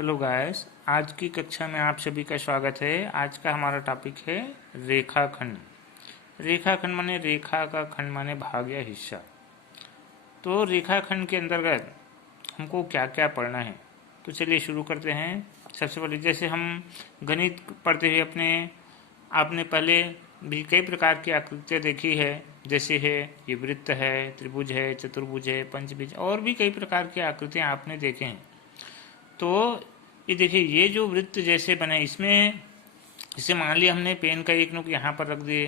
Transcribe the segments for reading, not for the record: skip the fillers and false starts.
Hello guys, आज की कक्षा में आप सभी का स्वागत है। आज का हमारा टॉपिक है रेखाखंड। रेखाखंड माने रेखा का खंड माने भाग या हिस्सा। तो रेखाखंड के अंतर्गत हमको क्या क्या पढ़ना है, तो चलिए शुरू करते हैं। सबसे पहले जैसे हम गणित पढ़ते हुए आपने पहले भी कई प्रकार की आकृतियाँ देखी है। जैसे है ये वृत्त है, त्रिभुज है, चतुर्भुज है, पंचभुज और भी कई प्रकार की आकृतियाँ आपने देखे हैं। तो ये देखिए, ये जो वृत्त जैसे बने, इसमें इसे मान लिया हमने पेन का एक नोक यहाँ पर रख दिए।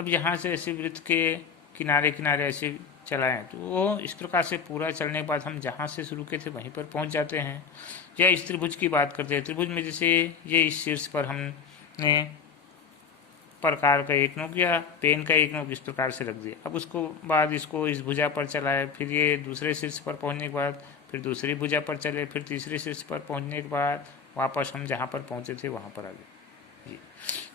अब यहाँ से ऐसे वृत्त के किनारे किनारे ऐसे चलाएं तो वो इस प्रकार से पूरा चलने के बाद हम जहाँ से शुरू किए थे वहीं पर पहुँच जाते हैं। या इस त्रिभुज की बात करते हैं। त्रिभुज में जैसे ये इस शीर्ष पर हमने प्रकार का एक नोक या पेन का एक नोक इस प्रकार से रख दिया। अब उसको बाद इसको इस भुजा पर चलाए, फिर ये दूसरे शीर्ष पर पहुंचने के बाद फिर दूसरी भुजा पर चले, फिर तीसरे शीर्ष पर पहुंचने के बाद वापस हम जहां पर पहुंचे थे वहां पर आ गए। ये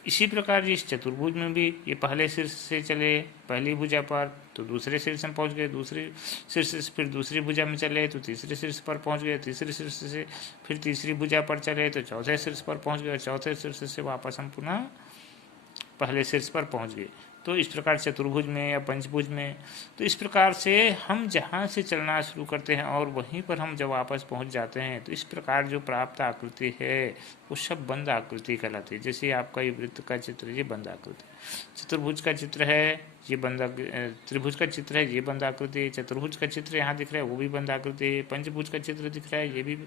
इसी प्रकार इस चतुर्भुज में भी ये पहले शीर्ष से चले पहली भुजा पर तो दूसरे शीर्ष में पहुंच गए, दूसरे शीर्ष से फिर दूसरी भुजा में चले तो तीसरे शीर्ष पर पहुंच गए, तीसरे शीर्ष से फिर तीसरी भुजा पर चले तो चौथे शीर्ष पर पहुंच गए, चौथे शीर्ष से वापस हम पुनः पहले शीर्ष पर पहुंच गए। तो इस प्रकार चतुर्भुज में या पंचभुज में, तो इस प्रकार से हम जहाँ से चलना शुरू करते हैं और वहीं पर हम जब वापस पहुंच जाते हैं तो इस प्रकार जो प्राप्त आकृति है वो सब बंद आकृति कहलाती है। जैसे आपका ये वृत्त का चित्र, ये बंद आकृति, चतुर्भुज का चित्र है ये बंद, त्रिभुज का चित्र है ये बंद आकृति, चतुर्भुज का चित्र यहाँ दिख रहा है वो भी बंद आकृति है, पंचभुज का चित्र दिख रहा है ये भी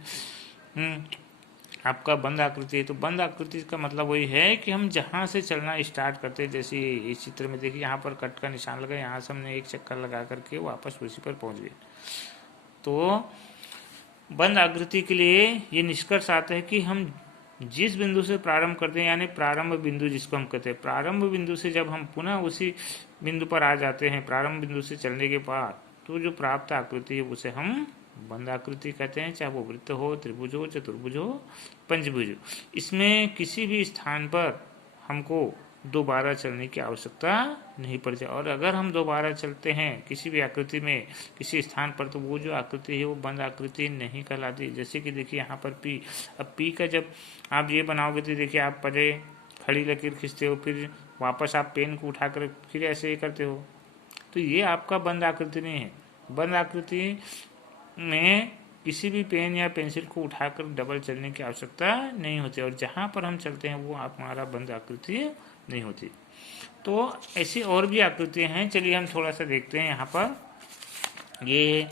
आपका बंद आकृति है। तो बंद आकृति का मतलब वही है कि हम जहाँ से चलना स्टार्ट करते हैं, जैसे इस चित्र में देखिए यहाँ पर कट का निशान लगा, यहाँ से हमने एक चक्कर लगा करके वापस उसी पर पहुँच गए। तो बंद आकृति के लिए ये निष्कर्ष आता है कि हम जिस बिंदु से प्रारंभ करते हैं, यानी प्रारंभ बिंदु जिसको हम कहते हैं, प्रारंभ बिंदु से जब हम पुनः उसी बिंदु पर आ जाते हैं, प्रारंभ बिंदु से चलने के बाद तो जो प्राप्त आकृति है उसे हम बंद आकृति कहते हैं। चाहे वो वृत्त हो, त्रिभुज हो, चतुर्भुज हो, पंचभुज हो, इसमें किसी भी स्थान पर हमको दोबारा चलने की आवश्यकता नहीं पड़ती। और अगर हम दोबारा चलते हैं किसी भी आकृति में किसी स्थान पर तो वो जो आकृति है वो बंद आकृति नहीं कहलाती। जैसे कि देखिए यहाँ पर पी, अब पी का जब आप ये बनाओगे तो देखिए आप पहले खड़ी लकीर खींचते हो, फिर वापस आप पेन को उठाकर फिर ऐसे करते हो, तो ये आपका बंद आकृति नहीं है। बंद आकृति में किसी भी पेन या पेंसिल को उठाकर डबल चलने की आवश्यकता नहीं होती और जहाँ पर हम चलते हैं वो हमारा बंद आकृति नहीं होती। तो ऐसी और भी आकृतियाँ हैं, चलिए हम थोड़ा सा देखते हैं। यहाँ पर ये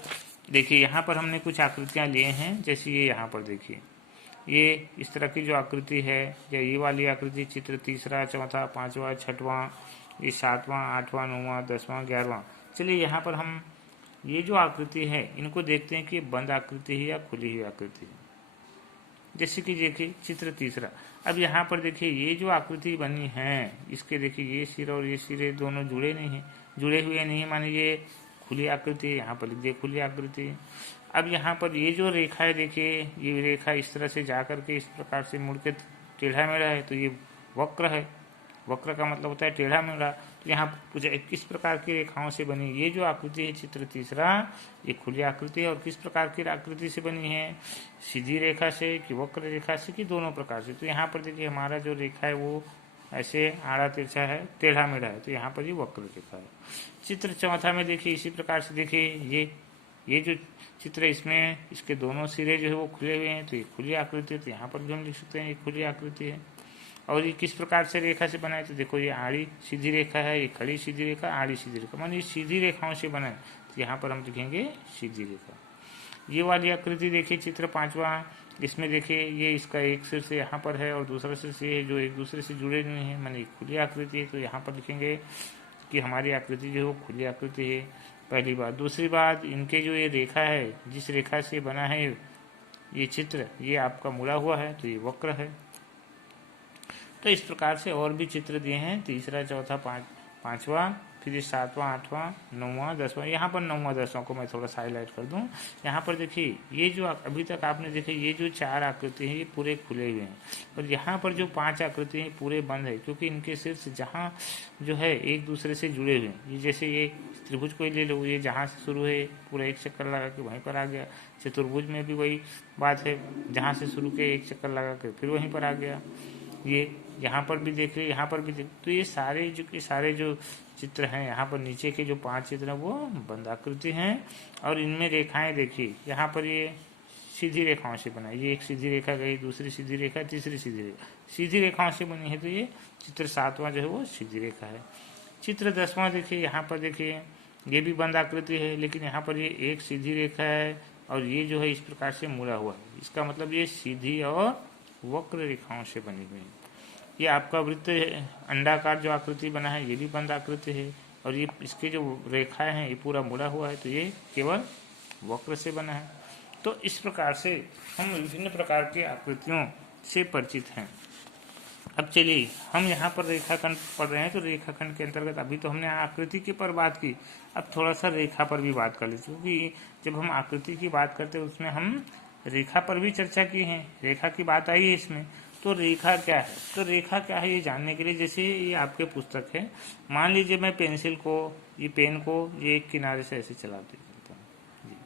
देखिए, यहाँ पर हमने कुछ आकृतियाँ लिए हैं। जैसे ये यहाँ पर देखिए, ये इस तरह की जो आकृति है या ये वाली आकृति, चित्र तीसरा, चौथा, पाँचवा, छठवां, ये सातवां, आठवां, नौवां, 10वां, 11वां। चलिए यहाँ पर हम ये जो आकृति है इनको देखते हैं कि बंद आकृति है या खुली हुई आकृति है। जैसे कि देखिए चित्र तीसरा, अब यहाँ पर देखिए ये जो आकृति बनी है इसके देखिए ये सिर और ये सिरे दोनों जुड़े नहीं हैं, जुड़े हुए नहीं माने ये खुली आकृति है। यहाँ पर लिख दिए खुली आकृति है। अब यहाँ पर ये जो रेखा है देखिए, ये रेखा इस तरह से जा करके इस प्रकार से मुड़ के टेढ़ा मेढ़ा है तो ये वक्र है। वक्र का मतलब होता है टेढ़ा मेढ़ा। तो यहाँ कुछ किस प्रकार की रेखाओं से बनी ये जो आकृति है चित्र तीसरा, ये खुली आकृति है। और किस प्रकार की आकृति से बनी है, सीधी रेखा से कि वक्र रेखा से कि दोनों प्रकार से। तो यहाँ पर देखिए हमारा जो रेखा है वो ऐसे आड़ा तिरछा है, टेढ़ा मेढ़ा है, तो यहाँ पर ये वक्र रेखा है। चित्र चौथा में देखिए इसी प्रकार से देखिए ये जो चित्र है इसमें इसके दोनों सिरे जो है वो खुले हुए हैं तो ये खुली आकृति है। तो यहाँ पर भी हम लिख सकते हैं ये खुली आकृति है। और ये किस प्रकार से रेखा से बनाए, तो देखो ये आड़ी सीधी रेखा है, ये खड़ी सीधी रेखा, आड़ी सीधी रेखा, माने ये सीधी रेखाओं से बनाए तो यहाँ पर हम लिखेंगे सीधी रेखा। ये वाली आकृति देखिए चित्र पाँचवा, इसमें देखिए ये इसका एक सिर से यहाँ पर है और दूसरा सिर से है जो एक दूसरे से जुड़े नहीं हैं, माने खुली आकृति है। तो यहाँ पर लिखेंगे कि हमारी आकृति जो है वो खुली आकृति है, पहली बात। दूसरी बात, इनके जो ये रेखा है, जिस रेखा से बना है ये चित्र, ये आपका मुड़ा हुआ है तो ये वक्र है। तो इस प्रकार से और भी चित्र दिए हैं, तीसरा, चौथा, पाँचवा फिर ये 7वां 8वां 9वां 10वां, यहाँ पर 9वां 10वां को मैं थोड़ा सा हाईलाइट कर दूँ। यहाँ पर देखिए ये जो अभी तक आपने देखे ये जो 4 आकृति हैं ये पूरे खुले हुए हैं, और यहाँ पर जो 5 आकृति हैं पूरे बंद है, क्योंकि इनके शीर्ष जहाँ जो है एक दूसरे से जुड़े हुए हैं। ये जैसे ये त्रिभुज को ही ले लो, ये जहाँ से शुरू है पूरा एक चक्कर लगा के वहीं पर आ गया। चतुर्भुज में भी वही बात है, जहाँ से शुरू के एक चक्कर लगा के फिर वहीं पर आ गया। ये यहाँ पर भी देख रहे, यहाँ पर भी देख, तो ये सारे जो चित्र हैं यहाँ पर नीचे के जो 5 चित्र हैं वो बंद आकृति हैं, और इनमें रेखाएं देखिए यहाँ पर ये सीधी रेखाओं से बना है। ये एक सीधी रेखा गई, दूसरी सीधी रेखा, तीसरी सीधी रेखा, सीधी रेखाओं से बनी है। तो ये चित्र 7वां जो है वो सीधी रेखा है। चित्र 10वां देखिए, यहाँ पर देखिए ये भी बंद आकृति है, लेकिन यहाँ पर ये एक सीधी रेखा है और ये जो है इस प्रकार से मुड़ा हुआ है। इसका मतलब ये सीधी और वक्र रेखाओं से बनी हुई है। ये आपका वृत्त अंडाकार जो आकृति बना है ये भी बंद आकृति है, और ये इसके जो रेखाएं हैं ये पूरा मुड़ा हुआ है, तो ये केवल वक्र से बना है। तो इस प्रकार से हम विभिन्न प्रकार की आकृतियों से परिचित हैं। अब चलिए हम यहाँ पर रेखाखंड पढ़ रहे हैं, तो रेखाखंड के अंतर्गत अभी तो हमने आकृति के पर बात की, अब थोड़ा सा रेखा पर भी बात कर लेते, क्योंकि जब हम आकृति की बात करते हैं उसमें हम रेखा पर भी चर्चा की है, रेखा की बात आई है इसमें। तो रेखा क्या है, तो रेखा क्या है ये जानने के लिए, जैसे ये आपके पुस्तक है, मान लीजिए मैं पेंसिल को, ये पेन को ये एक किनारे से ऐसे चलाते चलता हूँ,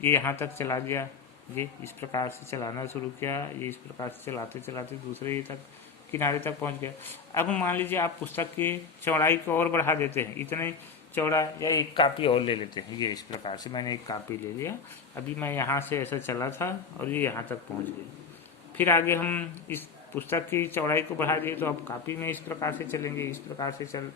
ये यहाँ तक चला गया, ये इस प्रकार से चलाना शुरू किया, ये इस प्रकार से चलाते चलाते दूसरे ये तक किनारे तक पहुँच गया। अब मान लीजिए आप पुस्तक की चौड़ाई को और बढ़ा देते हैं, इतने चौड़ा, या एक कापी और ले लेते हैं। ये इस प्रकार से मैंने एक कापी ले लिया, अभी मैं यहाँ से ऐसा चला था और ये यहाँ तक पहुँच गया। फिर आगे हम इस पुस्तक की चौड़ाई को बढ़ा दिए, तो अब कापी में इस प्रकार से चलेंगे, इस प्रकार से चल,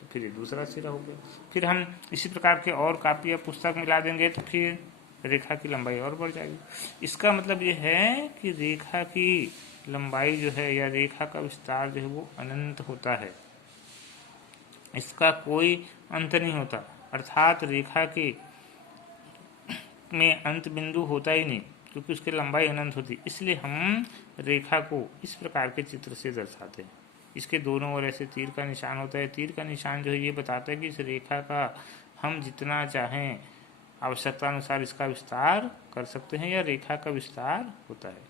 तो फिर ये दूसरा सिरा हो गया। फिर हम इसी प्रकार के और कापी या पुस्तक मिला देंगे, तो फिर रेखा की लंबाई और बढ़ जाएगी। इसका मतलब ये है कि रेखा की लंबाई जो है या रेखा का विस्तार जो है वो अनंत होता है, इसका कोई अंत नहीं होता। अर्थात रेखा के में अंत बिंदु होता ही नहीं, क्योंकि उसकी लंबाई अनंत होती। इसलिए हम रेखा को इस प्रकार के चित्र से दर्शाते हैं। इसके दोनों ओर ऐसे तीर का निशान होता है। तीर का निशान जो है ये बताता है कि इस रेखा का हम जितना चाहें आवश्यकता अनुसार इसका विस्तार कर सकते हैं, या रेखा का विस्तार होता है।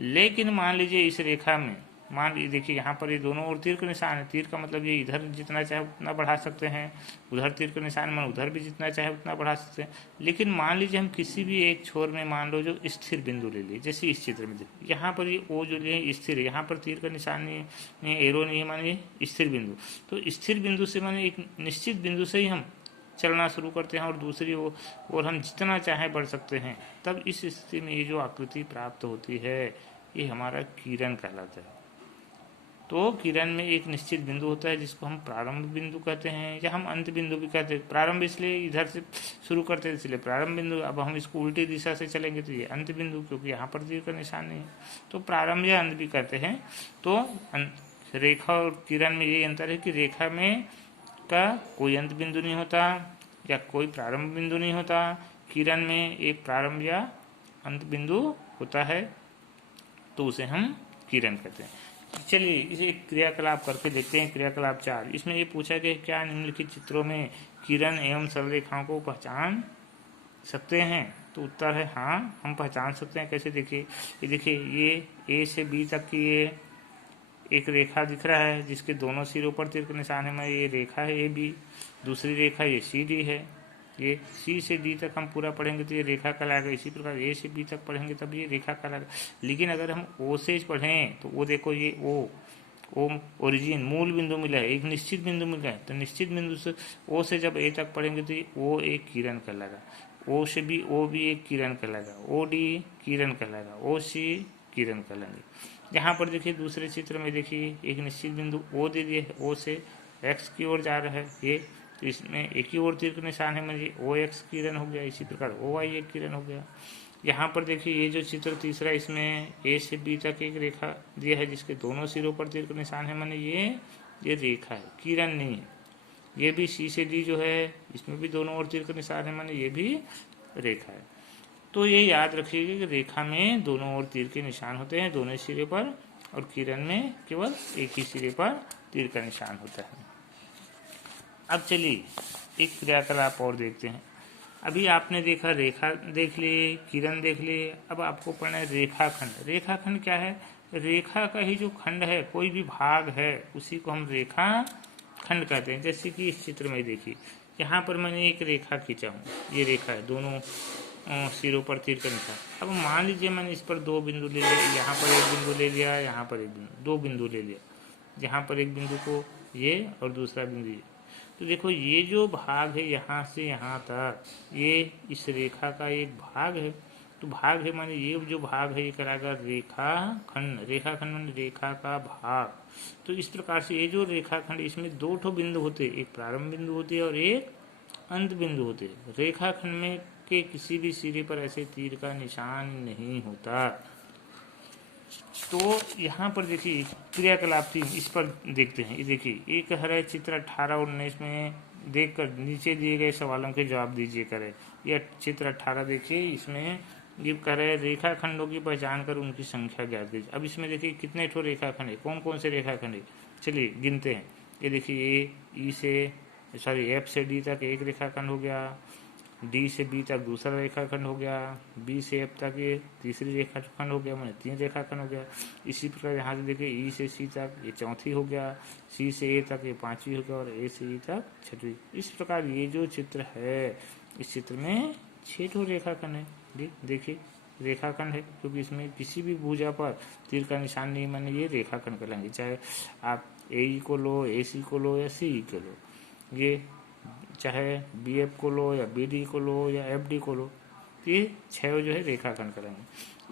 लेकिन मान लीजिए इस रेखा में, मान लीजिए देखिए यहाँ पर ये दोनों ओर तीर का निशान है, तीर का मतलब ये इधर जितना चाहे उतना बढ़ा सकते हैं, उधर तीर का निशान मान उधर भी जितना चाहे उतना बढ़ा सकते हैं। लेकिन मान लीजिए हम किसी भी एक छोर में मान लो जो स्थिर बिंदु ले लिए, जैसे इस चित्र में देखिए यहाँ पर ये ओ जो लिए स्थिर है, यहाँ पर तीर का निशान नहीं, एरो नहीं है, मानिए स्थिर बिंदु। तो स्थिर बिंदु से माने एक निश्चित बिंदु से ही हम चलना शुरू करते हैं और दूसरी ओर हम जितना चाहे बढ़ सकते हैं। तब इस स्थिति में ये जो आकृति प्राप्त होती है ये हमारा किरण कहलाता है। तो किरण में एक निश्चित बिंदु होता है जिसको हम प्रारंभ बिंदु कहते हैं, या हम अंत बिंदु भी कहते हैं। प्रारंभ इसलिए इधर से शुरू करते हैं इसलिए प्रारंभ बिंदु। अब हम इसको उल्टी दिशा से चलेंगे तो ये अंत बिंदु, क्योंकि यहाँ पर तीर का निशान नहीं है, तो प्रारंभ या अंत भी कहते हैं। तो रेखा और किरण में ये अंतर है कि रेखा में का कोई अंत बिंदु नहीं होता या कोई प्रारंभ बिंदु नहीं होता, किरण में एक प्रारंभ या अंत बिंदु होता है, तो उसे हम किरण कहते हैं। चलिए इसे एक क्रियाकलाप करके देखते हैं। क्रियाकलाप 4, इसमें ये पूछा गया क्या निम्नलिखित चित्रों में किरण एवं सरलरेखाओं को पहचान सकते हैं? तो उत्तर है हाँ, हम पहचान सकते हैं। कैसे? देखिए ये ए से बी तक की ये एक रेखा दिख रहा है जिसके दोनों सिरों पर तीर का निशान है। ये रेखा है ए बी, दूसरी रेखा ये सी डी है। ये सी से डी तक हम पूरा पढ़ेंगे तो ये रेखा कहलाएगा। इसी प्रकार ए से बी तक पढ़ेंगे तब ये रेखा कहलाएगा। लेकिन अगर हम ओ से पढ़ें तो वो देखो ये ओ ओरिजिन मूल बिंदु मिला है, एक निश्चित बिंदु मिला है, तो निश्चित बिंदु से ओ से जब ए तक पढ़ेंगे तो ये ओ एक किरण कहलाएगा। ओ से बी ओ भी एक किरण कहलाएगा। ओ डी किरण कहलाएगा। ओ सी किरण कहलाएंगे। यहाँ पर देखिए दूसरे चित्र में देखिए एक निश्चित बिंदु ओ दे दिए है, ओ से एक्स की ओर जा रहा है ये, तो इसमें एक ही ओर तीर का निशान है, मतलब ओ एक्स किरण हो गया। इसी प्रकार ओ वाई एक किरण हो गया। यहाँ पर देखिए ये जो चित्र तीसरा, इसमें ए से बी तक एक रेखा दिया है जिसके दोनों सिरों पर तीर का निशान है, माने ये रेखा है, किरण नहीं है। ये भी सी से डी जो है इसमें भी दोनों ओर तीर का निशान है, माने ये भी रेखा है। तो ये याद रखिएगा कि रेखा में दोनों ओर तीर के निशान होते हैं दोनों सिरे पर, और किरण में केवल एक ही सिरे पर तीर का निशान होता है। अब चलिए एक क्रियाकलाप और देखते हैं। अभी आपने देखा रेखा देख लिए, किरण देख लिए, अब आपको पढ़ना है रेखाखंड। रेखाखंड क्या है? रेखा का ही जो खंड है, कोई भी भाग है, उसी को हम रेखा खंड कहते हैं। जैसे कि इस चित्र में देखिए, यहाँ पर मैंने एक रेखा खींचा हूँ, ये रेखा है, दोनों सिरों पर तीर का निशान। अब मान लीजिए मैंने इस पर दो बिंदु ले लिया, यहाँ पर एक बिंदु ले लिया, यहाँ पर एक बिंदु, दो बिंदु ले लिया, यहाँ पर एक बिंदु को ये और दूसरा बिंदु ये। तो देखो ये जो भाग है यहाँ से यहाँ तक, ये इस रेखा का एक भाग है। तो भाग है माने ये जो भाग है ये कराएगा रेखा खंड। रेखा खंड माने रेखा का भाग। तो इस प्रकार से ये जो रेखा खंड, इसमें दो ठो बिंदु होते, एक प्रारंभ बिंदु होती है और एक अंत बिंदु होते। रेखा खंड में के किसी भी सिरे पर ऐसे तीर का निशान नहीं होता। तो यहाँ पर देखिए क्रियाकलाप 3, इस पर देखते हैं। ये देखिए एक है चित्र 18 और 19 में देखकर नीचे दिए गए सवालों के जवाब दीजिए करें। यह चित्र 18 देखिए, इसमें ये कह रहे रेखा खंडों की पहचान कर उनकी संख्या ज्ञात कीजिए। अब इसमें देखिए कितने ठो रेखाखंड है, कौन कौन से रेखाखंड है, चलिए गिनते हैं। ये देखिए एफ से डी तक एक रेखाखंड हो गया, डी से बी तक दूसरा रेखाखंड हो गया, बी से एफ तक ये तीसरी रेखाखंड हो गया, मैंने 3 रेखाखंड हो गया। इसी प्रकार यहाँ से देखिए ई से सी तक ये चौथी हो गया, सी से ए तक ये 5वीं हो गया और ए से ई तक 6वीं। इस प्रकार ये जो चित्र है, इस चित्र में 6 ठो रेखाखंड है। देखिए रेखाखंड है, क्योंकि इसमें किसी भी भुजा पर तीर का निशान नहीं, माने ये रेखाखंड कहलाएंगे। चाहे आप ए को लो, ए सी को लो या सी को लो, ये चाहे बी एफ को लो या बी डी को लो या एफ डी को लो, ये 6 जो है रेखाखंड करेंगे।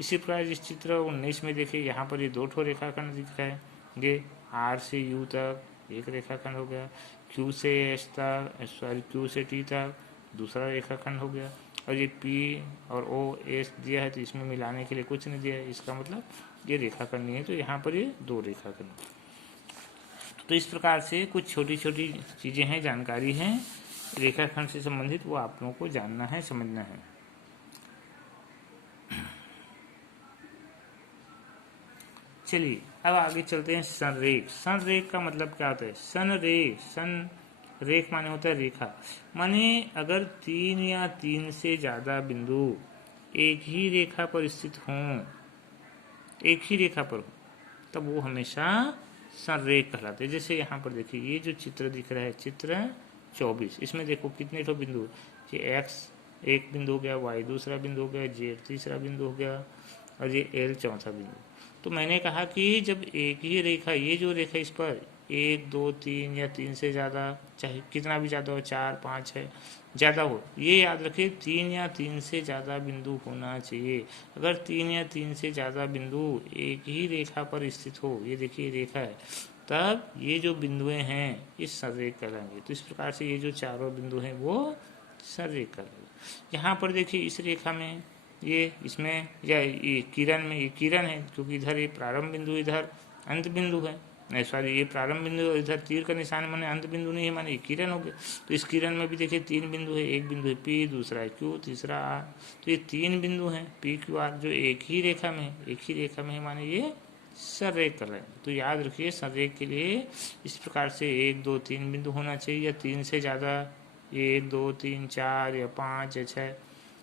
इसी प्रकार इस चित्र 19 में देखिए, यहाँ पर ये 2 ठो रेखाखंड दिख रहा है। ये आर से यू तक एक रेखाखंड हो गया, क्यू से एस तक, सॉरी क्यू से टी तक दूसरा रेखाखंड हो गया, और ये पी और ओ एस दिया है तो इसमें मिलाने के लिए कुछ नहीं दिया है, इसका मतलब ये रेखाखंड नहीं है। तो यहाँ पर ये 2 रेखाखंड। तो इस प्रकार से कुछ छोटी छोटी चीज़ें हैं, जानकारी हैं रेखाखंड से संबंधित, वो आप लोगों को जानना है, समझना है। चलिए अब आगे चलते हैं। संरेख। संरेख का मतलब क्या होता है? संरेख माने होता है रेखा, माने अगर 3 या 3 से ज़्यादा बिंदु एक ही रेखा पर स्थित हों, एक ही रेखा पर हो, तब वो हमेशा संरेख कहलाते हैं। जैसे यहाँ पर देखिए ये जो चित्र दिख रहा है, चित्र 24, इसमें देखो कितने ठो बिंदु, ये एक्स एक बिंदु हो गया, वाई दूसरा बिंदु हो गया, जेड तीसरा बिंदु हो गया और ये एल चौथा बिंदु। तो मैंने कहा कि जब एक ही रेखा, ये जो रेखा इस पर 1 2 3 या 3 से ज़्यादा, चाहे कितना भी ज़्यादा हो, 4 5 है ज़्यादा हो, ये याद रखिए 3 या 3 से ज़्यादा बिंदु होना चाहिए। अगर 3 या 3 से ज़्यादा बिंदु एक ही रेखा पर स्थित हो, ये देखिए रेखा है, तब ये जो बिंदुएं हैं इस संरेख कहलाएंगे। तो इस प्रकार से ये जो चारों बिंदु हैं वो संरेख कहलाएंगे। यहाँ पर देखिए इस रेखा में ये, इसमें या ये किरण में, ये किरण है क्योंकि इधर ये प्रारंभ बिंदु, इधर अंत बिंदु है, नहीं सॉरी ये प्रारंभ बिंदु, इधर तीर का निशान माने अंत बिंदु नहीं है, माने ये किरण हो गया। तो इस किरण में भी देखिए 3 बिंदु है, एक बिंदु है पी, दूसरा है क्यू, तीसरा आर। तो ये 3 बिंदु हैं पी क्यू आर, जो एक ही रेखा में है, एक ही रेखा में है, माने ये संरेख कर रहे हैं। तो याद रखिए संरेख के लिए इस प्रकार से 1 2 3 बिंदु होना चाहिए, या 3 से ज़्यादा, ये 1 2 3 4 या 5 या 6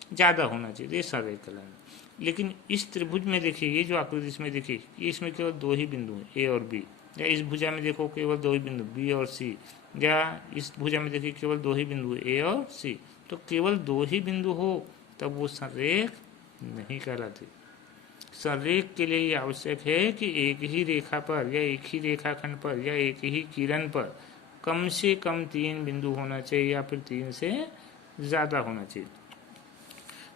ज़्यादा होना चाहिए, ये संरेख कहलाएंगे। लेकिन इस त्रिभुज में देखिए, ये जो आकृति इसमें देखिए, इसमें केवल 2 ही बिंदु हैं, ए और बी। या इस भुजा में देखो केवल 2 ही बिंदु, बी और सी, या इस भुजा में देखिए केवल 2 ही बिंदु, ए और सी। तो केवल 2 ही बिंदु हो तब वो संरेख नहीं कहलाती। संरेख के लिए आवश्यक है कि एक ही रेखा पर या एक ही रेखाखंड पर या एक ही किरण पर कम से कम 3 बिंदु होना चाहिए, या फिर 3 से ज़्यादा होना चाहिए।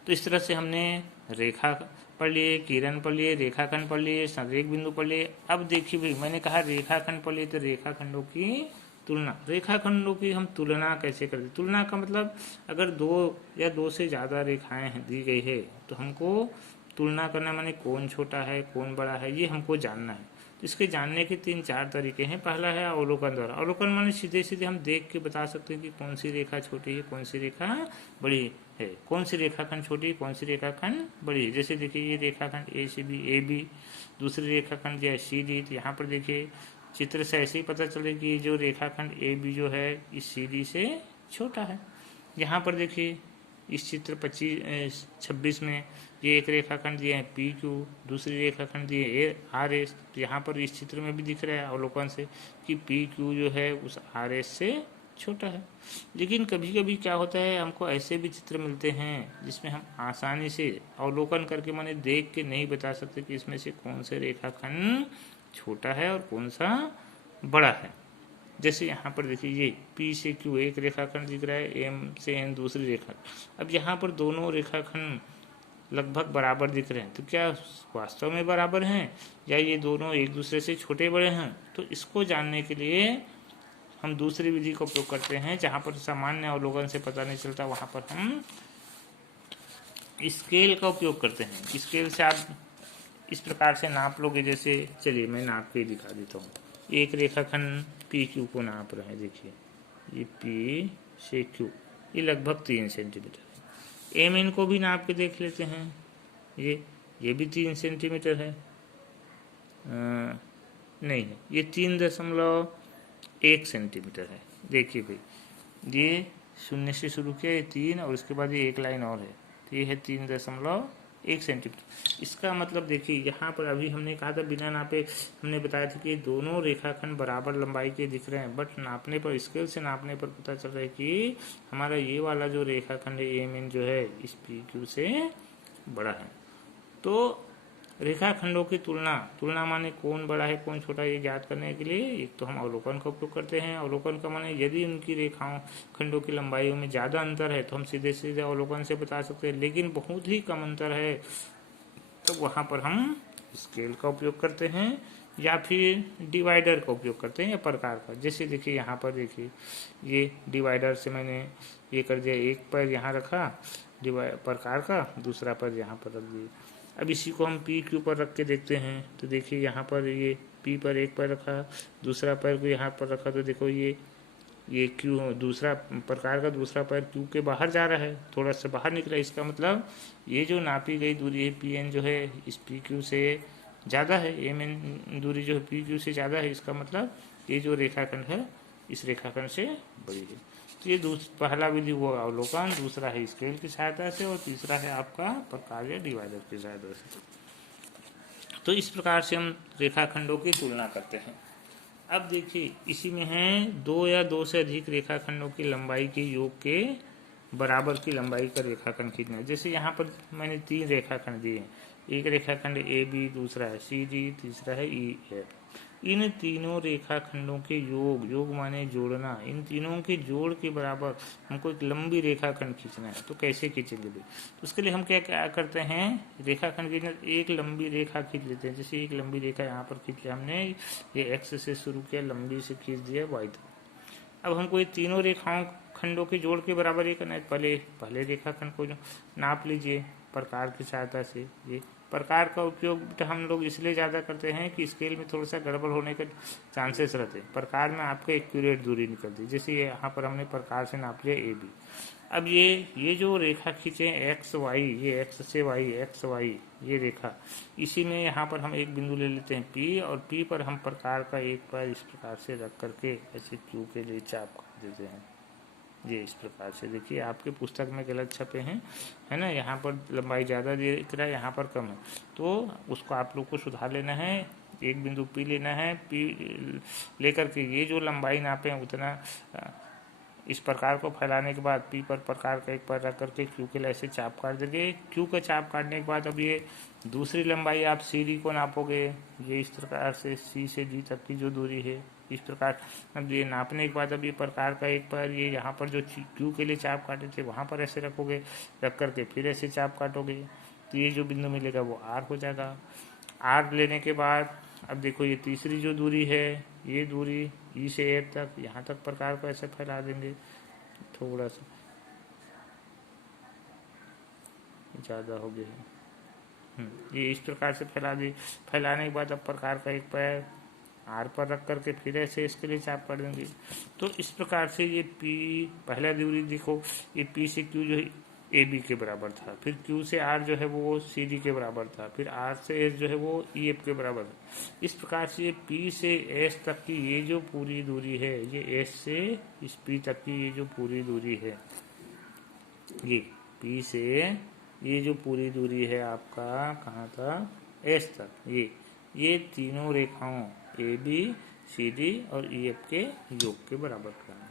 तो इस तरह से हमने रेखा पढ़ लिए, किरण पढ़ लिए, रेखाखंड पढ़ लिए, संरेख बिंदु पढ़ लिए। अब देखिए भाई, मैंने कहा रेखाखंड पढ़ लिए, तो रेखाखंडों की तुलना, रेखाखंडों की हम तुलना कैसे करते? तुलना का मतलब अगर 2 या 2 से ज़्यादा रेखाएं दी गई है तो हमको तुलना करना, माने कौन छोटा है कौन बड़ा है, ये हमको जानना है। तो इसके जानने के 3-4 तरीके हैं। पहला है अवलोकन द्वारा। अवलोकन माने सीधे सीधे हम देख के बता सकते हैं कि कौन सी रेखा छोटी है, कौन सी रेखा बड़ी है, कौन सी रेखाखंड छोटी है, कौन सी रेखाखंड बड़ी है। जैसे देखिए ये रेखाखंड ए से बी, ए बी, दूसरी रेखाखंड जो है सी डी, तो यहाँ पर देखिए चित्र से ऐसे ही पता चले कि ये जो रेखाखंड ए बी जो है इस सी डी से छोटा है। यहाँ पर देखिए इस चित्र 26 में ये एक रेखाखंड दिए हैं पी क्यू, दूसरी रेखाखंड दिए ए आर एस। तो यहाँ पर इस चित्र में भी दिख रहा है अवलोकन से कि पी क्यू जो है उस आर एस से छोटा है। लेकिन कभी कभी क्या होता है, हमको ऐसे भी चित्र मिलते हैं जिसमें हम आसानी से अवलोकन करके माने देख के नहीं बता सकते कि इसमें से कौन से रेखाखंड छोटा है और कौन सा बड़ा है। जैसे यहाँ पर देखिए ये P से Q एक रेखाखंड दिख रहा है, M से N दूसरी रेखा। अब यहाँ पर दोनों रेखाखंड लगभग बराबर दिख रहे हैं, तो क्या वास्तव में बराबर हैं या ये दोनों एक दूसरे से छोटे बड़े हैं? तो इसको जानने के लिए हम दूसरी विधि का उपयोग करते हैं। जहाँ पर सामान्य अवलोकन से पता नहीं चलता वहाँ पर हम स्केल का उपयोग करते हैं। स्केल से आप इस प्रकार से नाप लोगे, जैसे चलिए मैं नाप के दिखा देता हूँ। एक रेखाखंड पी क्यू को नाप रहे हैं, देखिए ये पी से क्यू ये लगभग 3 सेंटीमीटर है। एम एन को भी नाप के देख लेते हैं, ये भी 3 सेंटीमीटर है। नहीं है, ये 3.1 सेंटीमीटर है। देखिए भाई ये 0 से शुरू किया, ये 3 और उसके बाद ये एक लाइन और है, तो ये है 3.1 सेंटीमीटर। इसका मतलब देखिए यहाँ पर अभी हमने कहा था बिना नापे हमने बताया था कि दोनों रेखाखंड बराबर लंबाई के दिख रहे हैं, बट नापने पर स्केल से नापने पर पता चल रहा है कि हमारा ये वाला जो रेखाखंड है एम एन जो है इस पी क्यू से बड़ा है। तो रेखाखंडों की तुलना माने कौन बड़ा है कौन छोटा, ये ज्ञात करने के लिए एक तो हम अवलोकन का उपयोग करते हैं। अवलोकन का माने यदि उनकी रेखाओं खंडों की लंबाइयों में ज़्यादा अंतर है तो हम सीधे सीधे अवलोकन से बता सकते हैं, लेकिन बहुत ही कम अंतर है तो वहाँ पर हम स्केल का उपयोग करते हैं या फिर डिवाइडर का उपयोग करते हैं या प्रकार का। जैसे देखिए यहाँ पर देखिए ये डिवाइडर से मैंने ये कर दिया, एक पैर यहाँ रखा प्रकार का, दूसरा पैर यहाँ पर रख दिया। अब इसी को हम पी क्यू पर रख के देखते हैं, तो देखिए यहाँ पर ये पी पर एक पैर रखा, दूसरा पैर को यहाँ पर रखा, तो देखो ये क्यू दूसरा प्रकार का दूसरा पैर क्यू के बाहर जा रहा है, थोड़ा सा बाहर निकला। इसका मतलब ये जो नापी गई दूरी है पी एन जो है इस पी क्यू से ज़्यादा है, एम एन दूरी जो है पी क्यू से ज़्यादा है। इसका मतलब ये जो रेखाखंड है इस रेखाखंड से बड़ी है। तो ये पहला विधि हुआ अवलोकन, दूसरा है स्केल की सहायता से और तीसरा है आपका प्रकार या डिवाइडर की सहायता से। तो इस प्रकार से हम रेखाखंडों की तुलना करते हैं। अब देखिए इसी में है 2 या 2 से अधिक रेखाखंडों की लंबाई के योग के बराबर की लंबाई का रेखाखंड खींचना है। जैसे यहाँ पर मैंने 3 रेखाखंड दिए हैं, एक रेखाखंड ए बी, दूसरा है सी डी, तीसरा है ई एफ। इन तीनों रेखाखंडों के योग माने जोड़ना, इन तीनों के जोड़ के बराबर हमको एक लंबी रेखाखंड खींचना है। तो कैसे खींचेंगे भाई? तो उसके लिए हम क्या करते हैं, रेखाखंड के एक लंबी रेखा खींच लेते हैं। जैसे एक लंबी रेखा यहाँ पर खींच लिया हमने, ये एक्स से शुरू किया, लंबी से खींच दिया वाई तक। अब हमको ये तीनों रेखाओं खंडों के जोड़ के बराबर ये करना है। पहले रेखाखंड को जो नाप लीजिए प्रकार की सहायता से। ये प्रकार का उपयोग हम लोग इसलिए ज़्यादा करते हैं कि स्केल में थोड़ा सा गड़बड़ होने के चांसेस रहते हैं। प्रकार में आपको एक्यूरेट दूरी निकलती है। जैसे ये यहाँ पर हमने प्रकार से नाप लिया ए बी। अब ये जो रेखा खींचे एक्स वाई, ये एक्स से वाई, एक्स वाई ये रेखा, इसी में यहाँ पर हम एक बिंदु ले लेते हैं पी, और पी पर हम प्रकार का एक पैर इस प्रकार से रख करके ऐसे क्यू के लिए चाप कर देते हैं। ये इस प्रकार से देखिए आपके पुस्तक में गलत छपे हैं, है ना, यहाँ पर लंबाई ज़्यादा दिख रहा है, यहाँ पर कम है, तो उसको आप लोग को सुधार लेना है। एक बिंदु पी लेना है, पी लेकर के ये जो लंबाई नापे उतना इस प्रकार को फैलाने के बाद पी पर प्रकार का एक पैर रख करके क्यू के लिए ऐसे चाप काट देंगे। क्यू का चाप काटने के बाद अब ये दूसरी लंबाई आप सी डी को नापोगे, ये इस प्रकार से सी से डी तक की जो दूरी है इस प्रकार। अब ये नापने के बाद अब ये प्रकार का एक पैर ये यहाँ पर जो क्यू के लिए चाप काटे थे वहाँ पर ऐसे रखोगे, रख करके फिर ऐसे चाप काटोगे, तो ये जो बिंदु मिलेगा वो आर हो जाएगा। आर लेने के बाद अब देखो ये तीसरी जो दूरी है, ये दूरी ई से एफ तक, यहाँ तक प्रकार को ऐसे फैला देंगे, थोड़ा सा ज़्यादा हो गया। ये इस प्रकार से फैला दी। फैलाने के बाद अब प्रकार का एक पैर आर पर रख करके फिर ऐसे इसके लिए चाप कर देंगे। तो इस प्रकार से ये पी पहला दूरी देखो, ये पी से क्यू जो है ए बी के बराबर था, फिर क्यू से आर जो है वो सी डी के बराबर था, फिर आर से एस जो है वो ई एफ के बराबर था। इस प्रकार से ये पी से एस तक की ये जो पूरी दूरी है, ये एस से इस पी तक की ये जो पूरी दूरी है, ये पी से ये जो पूरी दूरी है आपका कहाँ तक, एस तक, ये तीनों रेखाओं ए बी सी डी और ई एफ के योग के बराबर का है।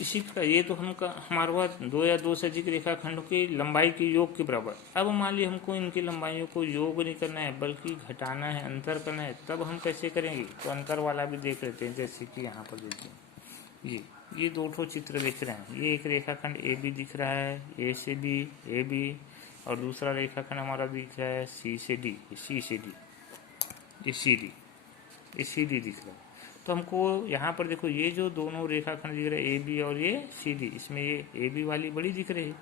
इसी प्रकार ये तो हमारे पास दो या दो से अधिक रेखाखंडों की लंबाई के योग के बराबर। अब मान लीजिए हमको इनकी लंबाइयों को योग नहीं करना है बल्कि घटाना है, अंतर करना है, तब हम कैसे करेंगे? तो अंतर वाला भी देख लेते हैं। जैसे कि यहाँ पर देखिए ये दो ठो चित्र दिख रहे हैं। ये एक रेखाखंड ए बी दिख रहा है, ए से बी, ए बी, और दूसरा रेखाखंड हमारा दिख रहा है सी से डी, सी से डी, ये सी डी, ये सी डी दिख रहा है। तो हमको यहाँ पर देखो ये जो दोनों रेखाखंड दिख रहे हैं ए बी और ये सी डी, इसमें ये ए बी वाली बड़ी दिख रही है,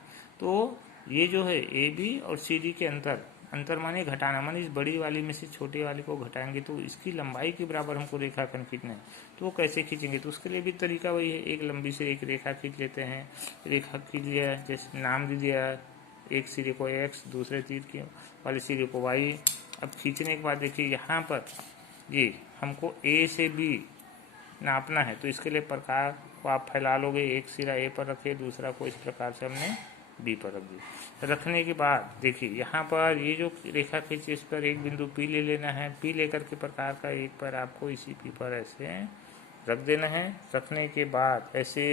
तो ये जो है ए बी और सी डी के अंतर माने घटाना, माने इस बड़ी वाली में से छोटी वाली को घटाएंगे तो इसकी लंबाई के बराबर हमको रेखाखंड खींचना है। तो वो कैसे खींचेंगे? तो उसके लिए भी तरीका वही है, एक लंबी से एक रेखा खींच लेते हैं। रेखा खींच लिया, जैसे नाम दे दिया, एक सिरे को एक्स, दूसरे तीर के वाले सिरे को वाई। अब खींचने के बाद देखिए यहाँ पर ये हमको ए से बी नापना है, तो इसके लिए प्रकार को आप फैला लोगे। एक सिरा ए पर रखे, दूसरा को इस प्रकार से हमने बी पर रख दी। रखने के बाद देखिए यहाँ पर ये जो रेखा खींची इस पर एक बिंदु पी ले लेना है। पी लेकर के प्रकार का एक पर आपको इसी पी पर ऐसे रख देना है। रखने के बाद ऐसे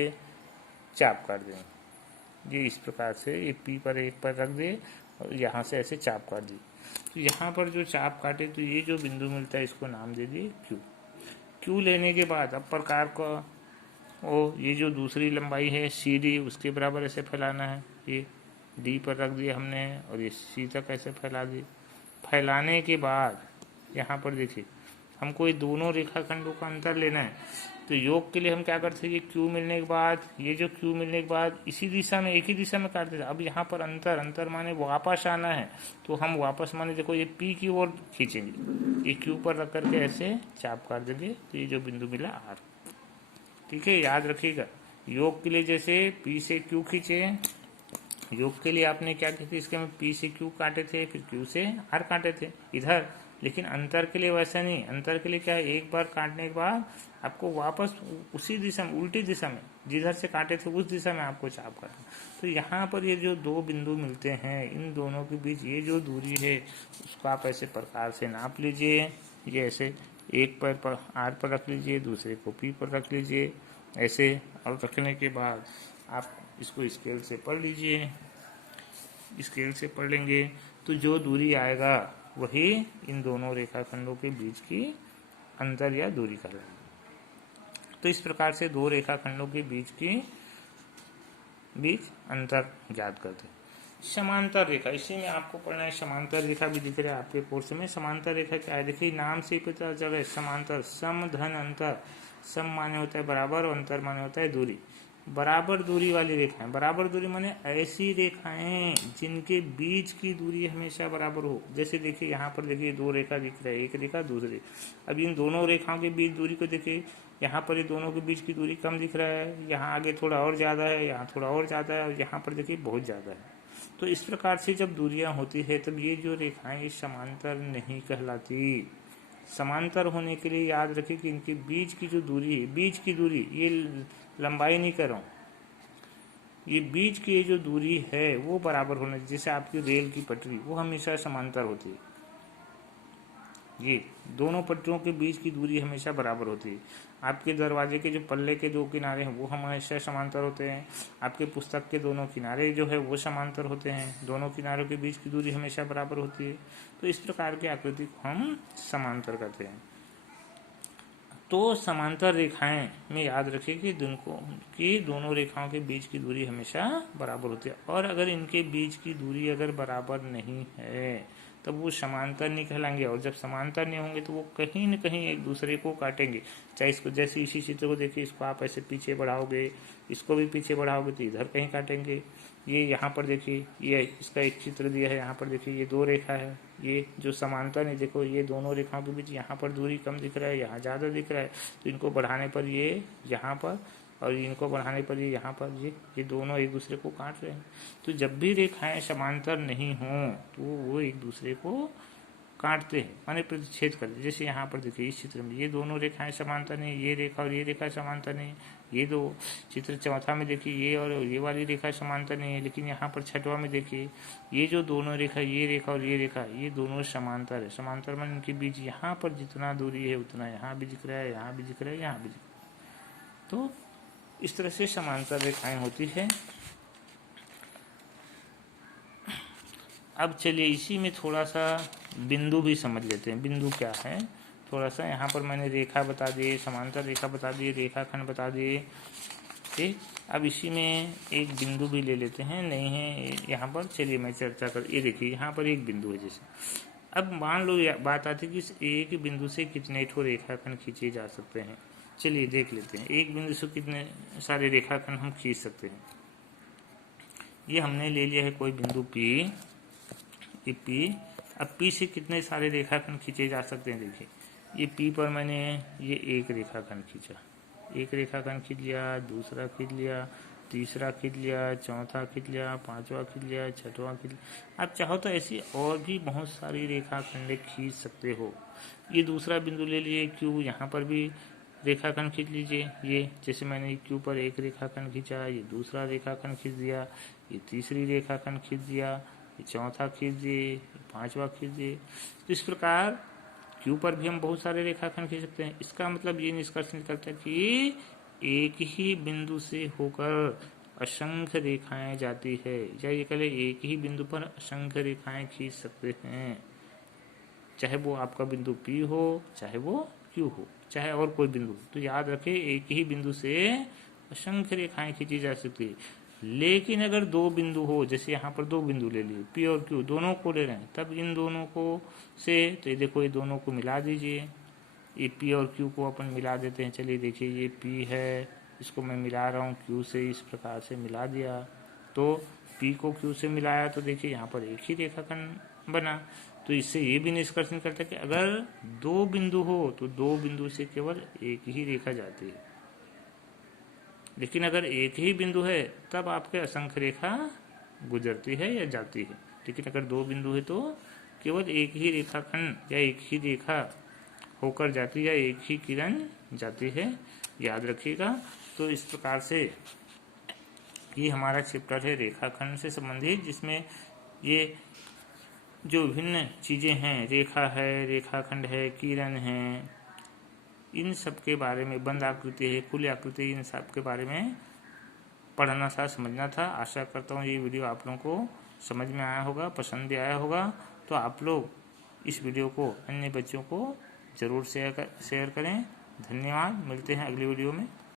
चाप काट दें। ये इस प्रकार से ये पी पर एक पर रख दे और यहाँ से ऐसे चाप काट दी। तो यहाँ पर जो चाप काटे तो ये जो बिंदु मिलता है इसको नाम दे दिए क्यू। क्यू लेने के बाद अब प्रकार का ये जो दूसरी लंबाई है सी डी, उसके बराबर ऐसे फैलाना है। ये डी पर रख दिया हमने और ये सी तक ऐसे फैला दी। फैलाने के बाद यहाँ पर देखिए हमको ये दोनों रेखाखंडों का अंतर लेना है। तो योग के लिए हम क्या करते हैं, क्यू मिलने के बाद ये जो क्यू मिलने के बाद इसी दिशा में, एक ही दिशा में काटते थे। अब यहाँ पर अंतर माने वापस आना है, तो हम वापस माने देखो ये पी की ओर खींचेंगे। ये क्यू पर रख करके ऐसे चाप काट देंगे तो ये जो बिंदु मिला आर। ठीक है, याद रखिएगा। योग के लिए जैसे पी से क्यू खींचे, योग के लिए आपने क्या किया, इसके में पी से क्यू काटे थे, फिर क्यू से आर काटे थे इधर। लेकिन अंतर के लिए वैसा नहीं, अंतर के लिए क्या है, एक बार काटने के बाद आपको वापस उसी दिशा में, उल्टी दिशा में, जिधर से काटे थे उस दिशा में आपको चाप काटना। तो यहाँ पर ये जो दो बिंदु मिलते हैं, इन दोनों के बीच ये जो दूरी है उसको आप ऐसे प्रकार से नाप लीजिए। ये ऐसे एक पैर पर आर पर रख लीजिए, दूसरे को पी पर रख लीजिए ऐसे। और रखने के बाद आप इसको स्केल से पढ़ लीजिए। स्केल से पढ़ लेंगे तो जो दूरी आएगा वही इन दोनों रेखाखंडों के बीच की अंतर या दूरी कहलाएगी। तो इस प्रकार से दो रेखाखंडों के बीच अंतर ज्ञात करते हैं। समांतर रेखा, इसी में आपको पढ़ना है। समांतर रेखा भी दिख रहा है आपके कोर्स में। समांतर रेखा क्या है, देखिए नाम से पता चल रहा है। समांतर, सम धन अंतर। सम माने होता है बराबर और अंतर माने होता है दूरी। बराबर दूरी वाली रेखाएं, बराबर दूरी माने ऐसी रेखाएं जिनके बीच की दूरी हमेशा बराबर हो। जैसे देखिए यहाँ पर देखिए दो रेखा दिख रहा है, एक रेखा दूसरी। अब इन दोनों रेखाओं के बीच दूरी को देखिए, यहाँ पर ये दोनों के बीच की दूरी कम दिख रहा है, यहाँ आगे थोड़ा और ज़्यादा है, यहाँ थोड़ा और ज़्यादा है, और यहाँ पर देखिए बहुत ज़्यादा है। तो इस प्रकार से जब दूरियां होती है तब ये जो रेखाएं समांतर नहीं कहलाती। समांतर होने के लिए याद रखिए कि इनके बीच की जो दूरी है, बीच की दूरी, ये लंबाई नहीं कर रहा हूँ, ये बीच की ये जो दूरी है वो बराबर होना चाहिए। जैसे आपकी रेल की पटरी, वो हमेशा समांतर होती है। ये दोनों पटरियों के बीच की दूरी हमेशा बराबर होती है। आपके दरवाजे के जो पल्ले के दो किनारे हैं वो हमेशा समांतर होते हैं। आपके पुस्तक के दोनों किनारे जो है वो समांतर होते हैं। दोनों किनारों के बीच की दूरी हमेशा बराबर होती है। तो इस प्रकार की आकृति को हम समांतर कहते हैं। तो समांतर रेखाएं में याद रखिए कि दोनों रेखाओं के बीच की दूरी हमेशा बराबर होती है। और अगर इनके बीच की दूरी अगर बराबर नहीं है तब वो समांतर नहीं कहलाएंगे। और जब समांतर नहीं होंगे तो वो कहीं न कहीं एक दूसरे को काटेंगे। चाहे इसको, जैसे इसी चित्र को देखिए, इसको आप ऐसे पीछे बढ़ाओगे, इसको भी पीछे बढ़ाओगे तो इधर कहीं काटेंगे। ये यहाँ पर देखिए, ये इसका एक चित्र दिया है। यहाँ पर देखिए ये दो रेखा है, ये जो समांतर नहीं, देखो ये दोनों रेखाओं के बीच यहाँ पर दूरी कम दिख रहा है, यहाँ ज़्यादा दिख रहा है। तो इनको बढ़ाने पर ये यहाँ पर और इनको बढ़ाने पर ये यहाँ पर ये दोनों एक दूसरे को काट रहे हैं। तो जब भी रेखाएं समांतर नहीं हों तो वो एक दूसरे को काटते हैं, माने प्रतिच्छेद करते हैं। जैसे यहाँ पर देखिए इस चित्र में ये दोनों रेखाएं समांतर नहीं, ये रेखा और ये रेखा समांतर नहीं। ये दो चित्र चौथा में देखिए ये और ये वाली रेखा समांतर नहीं है, लेकिन यहाँ पर छठवां में देखिए ये जो दोनों रेखा, ये रेखा और ये रेखा, ये दोनों समांतर है। समांतर मन इनके बीच यहाँ पर जितना दूरी है उतना यहाँ भी दिख रहा है, यहाँ भी दिख रहा है, यहाँ भी दिख रहा है। तो इस तरह से समांतर रेखाएं होती है। अब चलिए इसी में थोड़ा सा बिंदु भी समझ लेते हैं। बिंदु क्या है, थोड़ा सा यहाँ पर मैंने रेखा बता दिए, समांतर रेखा बता दिए, रेखाखंड बता दिए, ठीक। अब इसी में एक बिंदु भी ले लेते हैं, नहीं है यहाँ पर, चलिए मैं चर्चा कर। ये देखिए यहाँ पर एक बिंदु है जैसे। अब मान लो बात आती है कि इस एक बिंदु से कितने ठो रेखाखंड खींचे जा सकते हैं। चलिए देख लेते हैं एक बिंदु से कितने सारे रेखाखंड हम खींच सकते हैं। ये हमने ले लिया है कोई बिंदु P, ये P। अब P से कितने सारे रेखाखंड खींचे जा सकते हैं। देखिए ये P पर मैंने ये एक रेखाखंड खींचा, एक रेखाखंड खींच लिया, दूसरा खींच लिया, तीसरा खींच लिया, चौथा खींच लिया, पांचवा खींच लिया, छठवां खींच लिया। आप चाहो तो ऐसी और भी बहुत सारी रेखाखंड खींच सकते हो। ये दूसरा बिंदु ले लिए Q, यहाँ पर भी रेखाखंड खींच लीजिए। ये जैसे मैंने Q पर एक रेखाखंड खींचा, ये दूसरा रेखाखंड खींच दिया, ये तीसरी रेखाखंड खींच दिया, ये चौथा खींच दिए, पांचवा खींच दिए। तो इस प्रकार Q पर भी हम बहुत सारे रेखाखंड खींच सकते हैं। इसका मतलब ये निष्कर्ष निकलता है कि एक ही बिंदु से होकर असंख्य रेखाएं जाती है, या ये कह ले एक ही बिंदु पर असंख्य रेखाएं खींच सकते हैं। चाहे वो आपका बिंदु P हो, चाहे वो Q हो, चाहे और कोई बिंदु। तो याद रखें एक ही बिंदु से असंख्य रेखाएं खींची जा सकती है। लेकिन अगर दो बिंदु हो, जैसे यहाँ पर दो बिंदु ले लिए P और Q, दोनों को ले रहे हैं, तब इन दोनों को से, तो ये देखो ये दोनों को मिला दीजिए। ये P और Q को अपन मिला देते हैं। चलिए देखिए ये P है, इसको मैं मिला रहा हूँ Q से, इस प्रकार से मिला दिया। तो P को Q से मिलाया तो देखिए यहाँ पर एक ही रेखाखंड बना। तो इससे ये भी निष्कर्ष निकलता है कि अगर दो बिंदु हो तो दो बिंदु से केवल एक ही रेखा जाती है। लेकिन अगर एक ही बिंदु है तब आपके असंख्य रेखा गुजरती है या जाती है। लेकिन अगर दो बिंदु है तो केवल एक ही रेखाखंड या एक ही रेखा होकर जाती है, या एक ही किरण जाती है, याद रखिएगा। तो इस प्रकार से ये हमारा चैप्टर है रेखाखंड से संबंधित, जिसमें ये जो विभिन्न चीज़ें हैं, रेखा है, रेखाखंड है, किरण है, इन सब के बारे में, बंद आकृति है, खुली आकृति, इन सब के बारे में पढ़ना था, समझना था। आशा करता हूँ ये वीडियो आप लोगों को समझ में आया होगा, पसंद भी आया होगा। तो आप लोग इस वीडियो को अन्य बच्चों को ज़रूर शेयर करें। धन्यवाद, मिलते हैं अगली वीडियो में।